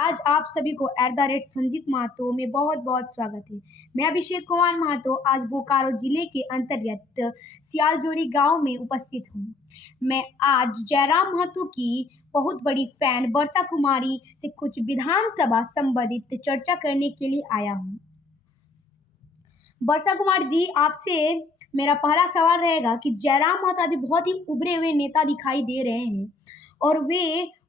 आज आप सभी को @संजीत महतो में बहुत बहुत स्वागत है। मैं अभिषेक कुमार महतो आज बोकारो जिले के अंतर्गत सियालजोरी गांव में उपस्थित हूँ। मैं आज जयराम महतो की बहुत बड़ी फैन वर्षा कुमारी से कुछ विधानसभा संबंधित चर्चा करने के लिए आया हूँ। वर्षा कुमार जी, आपसे मेरा पहला सवाल रहेगा कि जयराम महतो अभी बहुत ही उभरे हुए नेता दिखाई दे रहे हैं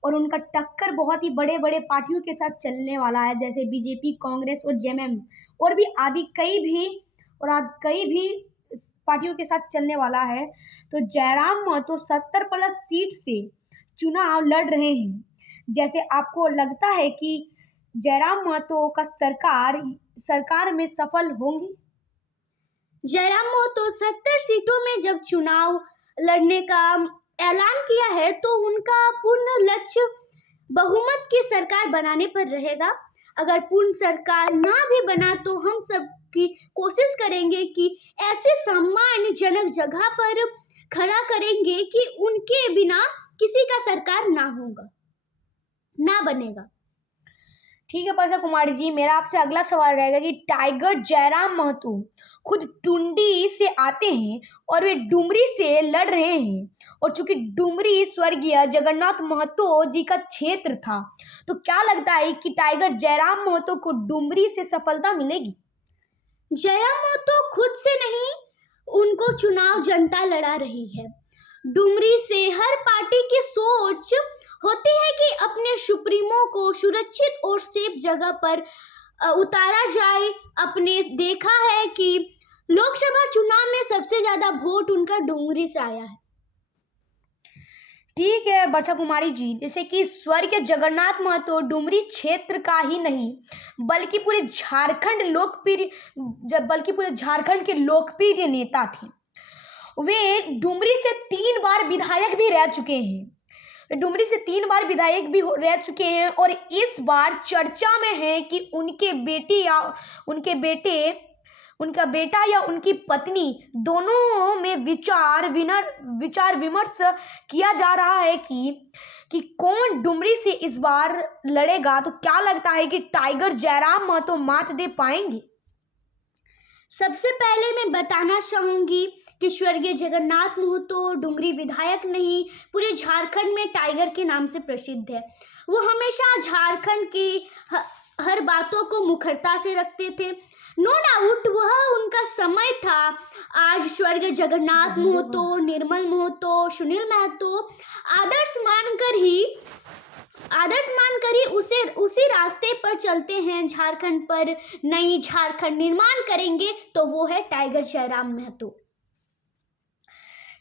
और उनका टक्कर बहुत ही बड़े बड़े पार्टियों के साथ चलने वाला है, जैसे बीजेपी, कांग्रेस और जेएमएम और भी आदि कई भी पार्टियों के साथ चलने वाला है। तो जयराम महतो 70 प्लस सीट से चुनाव लड़ रहे हैं। जैसे आपको लगता है कि जयराम महतो का सरकार में सफल होंगी? जयराम महतो 70 सीटों में जब चुनाव लड़ने का ऐलान किया है तो उनका पूर्ण लक्ष्य बहुमत की सरकार बनाने पर रहेगा। अगर पूर्ण सरकार ना भी बना तो हम सब की कोशिश करेंगे कि ऐसे सम्मानजनक जगह पर खड़ा करेंगे कि उनके बिना किसी का सरकार ना बनेगा। ठीक है वर्षा कुमारी जी, मेरा आपसे अगला सवाल रहेगा कि टाइगर जयराम महतो खुद टुंडी से आते हैं और वे डुमरी से लड़ रहे हैं, और चूंकि डुमरी स्वर्गीय जगन्नाथ महतो जी का क्षेत्र था, तो क्या लगता है कि टाइगर जयराम महतो को डुमरी से सफलता मिलेगी? जयराम महतो खुद से नहीं, उनको चुनाव जनता लड़ा रही है। डुमरी से हर पार्टी की सोच होती है कि अपने सुप्रीमो को सुरक्षित और सेफ जगह पर उतारा जाए। अपने देखा है कि लोकसभा चुनाव में सबसे ज्यादा वोट उनका डुमरी से आया है। ठीक है वर्षा कुमारी जी, जैसे कि स्वर्गीय जगन्नाथ महतो डुमरी क्षेत्र का ही नहीं बल्कि पूरे झारखंड के लोकप्रिय नेता थे। वे डुमरी से 3 बार विधायक भी रह चुके हैं और इस बार चर्चा में है कि उनका बेटा या उनकी पत्नी दोनों में विचार विमर्श किया जा रहा है कि कौन डुमरी से इस बार लड़ेगा। तो क्या लगता है कि टाइगर जयराम महतो मात दे पाएंगे? सबसे पहले मैं बताना चाहूंगी कि स्वर्गीय जगन्नाथ महतो डुमरी विधायक नहीं, पूरे झारखंड में टाइगर के नाम से प्रसिद्ध है। वो हमेशा झारखंड की हर बातों को मुखरता से रखते थे। नो डाउट वह उनका समय था। आज स्वर्गीय जगन्नाथ महतो, निर्मल महतो, सुनील महतो आदर्श मानकर ही उसी रास्ते पर चलते हैं। झारखंड पर नई झारखंड निर्माण करेंगे तो वो है टाइगर जयराम महतो।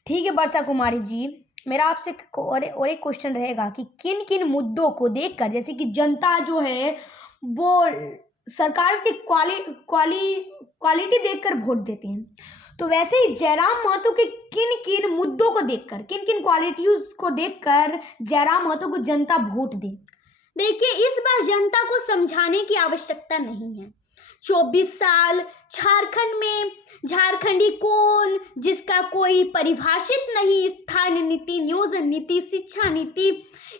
ठीक है वर्षा कुमारी जी, मेरा आपसे और एक क्वेश्चन रहेगा कि किन किन मुद्दों को देखकर, जैसे कि जनता जो है वो सरकार के क्वालिटी देखकर वोट देते हैं, तो वैसे ही जयराम महतो के किन किन मुद्दों को देखकर, किन किन क्वालिटीज को देखकर जयराम महतो को जनता वोट दे? देखिए, इस बार जनता को समझाने की आवश्यकता नहीं है। 24 साल झारखंड में झारखंडी कौन, जिसका कोई परिभाषित नहीं, स्थानीय नीति, नियोजन नीति, शिक्षा नीति,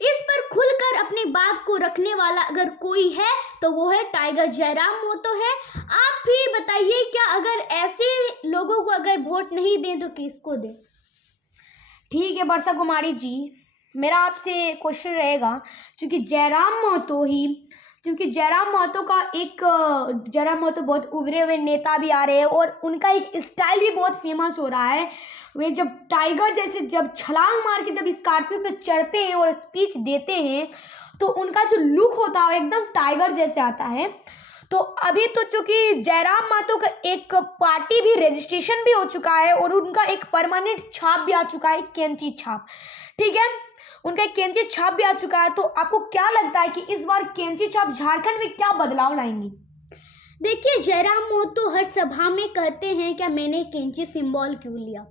इस पर खुलकर अपनी बात को रखने वाला अगर कोई है तो वो है टाइगर जयराम महतो है। आप भी बताइए, क्या अगर ऐसे लोगों को अगर वोट नहीं दें तो किसको दें? ठीक है वर्षा कुमारी जी, मेरा आपसे क्वेश्चन रहेगा, क्योंकि जयराम महतो बहुत उभरे हुए नेता भी आ रहे हैं और उनका एक स्टाइल भी बहुत फेमस हो रहा है। वे जब टाइगर जैसे जब छलांग मार के जब स्कॉर्पियो पे चढ़ते हैं और स्पीच देते हैं तो उनका जो लुक होता है एकदम टाइगर जैसे आता है। तो अभी तो चूंकि जयराम महतो का एक पार्टी भी रजिस्ट्रेशन भी हो चुका है और उनका एक परमानेंट छाप भी आ चुका है, कैंची छाप। ठीक है, उनका एक कैंची छाप भी आ चुका है। तो आपको क्या लगता है कि इस बार कैंची छाप झारखंड में क्या बदलाव लाएंगी? देखिए, जयराम महतो हर सभा में कहते हैं क्या मैंने कैंची सिंबल क्यों लिया।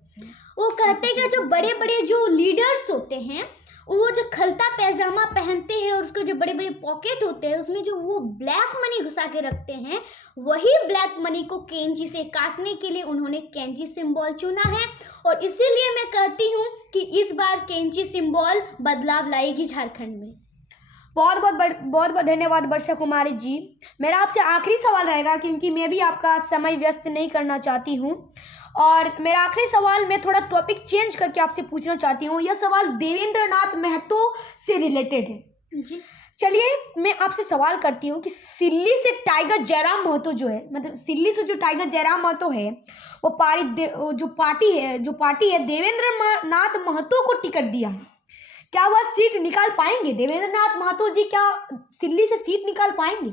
वो कहते हैं कि जो बड़े बड़े जो लीडर्स होते हैं वो जो खलता पैजामा पहनते हैं और उसके जो बड़े बड़े पॉकेट होते हैं उसमें जो वो ब्लैक मनी घुसा के रखते हैं, वही ब्लैक मनी को कैंची से काटने के लिए उन्होंने कैंची सिंबल चुना है। और इसीलिए मैं कहती हूँ कि इस बार कैंची सिंबल बदलाव लाएगी झारखंड में। बहुत बहुत धन्यवाद वर्षा कुमारी जी। मेरा आपसे आखिरी सवाल रहेगा, क्योंकि मैं भी आपका समय व्यस्त नहीं करना चाहती हूँ। और मेरा आखिरी सवाल मैं थोड़ा टॉपिक चेंज करके आपसे पूछना चाहती हूँ। यह सवाल देवेंद्र नाथ महतो से रिलेटेड है जी। चलिए मैं आपसे सवाल करती हूँ कि सिल्ली से टाइगर जयराम महतो जो है, मतलब सिल्ली से जो टाइगर जयराम महतो है, वो जो पार्टी है देवेंद्र नाथ महतो को टिकट दिया है, क्या वह सीट निकाल पाएंगे? देवेंद्र नाथ महतो जी क्या सिल्ली से सीट निकाल पाएंगे?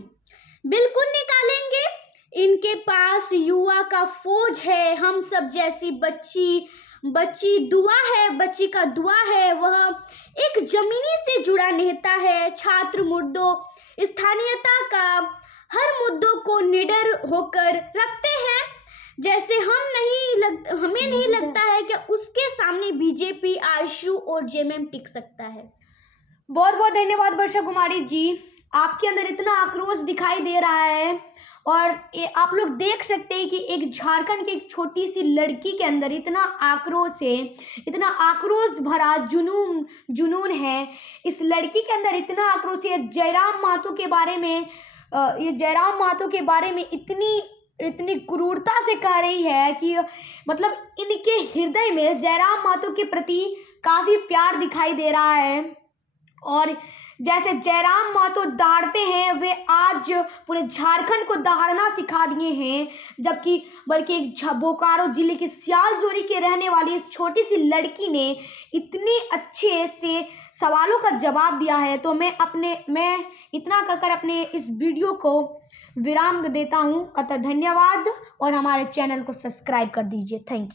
बिल्कुल निकालेंगे। इनके पास युवा का फौज है, हम सब जैसी बच्ची का दुआ है। वह एक जमीनी से जुड़ा नेता है। छात्र मुद्दों, स्थानीयता का हर मुद्दों को निडर होकर रखते हैं। जैसे हमें नहीं लगता है कि उसके सामने बीजेपी, आईएसयू और जेएमएम टिक सकता है। बहुत बहुत धन्यवाद वर्षा कुमारी जी। आपके अंदर इतना आक्रोश दिखाई दे रहा है, और आप लोग देख सकते हैं कि एक झारखंड की एक छोटी सी लड़की के अंदर इतना आक्रोश है, इतना आक्रोश भरा जुनून है। इस लड़की के अंदर इतना आक्रोश है। जयराम महतो के बारे में इतनी क्रूरता से कह रही है कि मतलब इनके हृदय में जयराम महतो के प्रति काफ़ी प्यार दिखाई दे रहा है। और जैसे जयराम महतो दहाड़ते हैं, वे आज पूरे झारखंड को दहाड़ना सिखा दिए हैं। बल्कि बोकारो जिले के सियालजोरी के रहने वाली इस छोटी सी लड़की ने इतने अच्छे से सवालों का जवाब दिया है। तो मैं इतना कहकर अपने इस वीडियो को विराम देता हूँ। अतः धन्यवाद, और हमारे चैनल को सब्सक्राइब कर दीजिए। Thank you.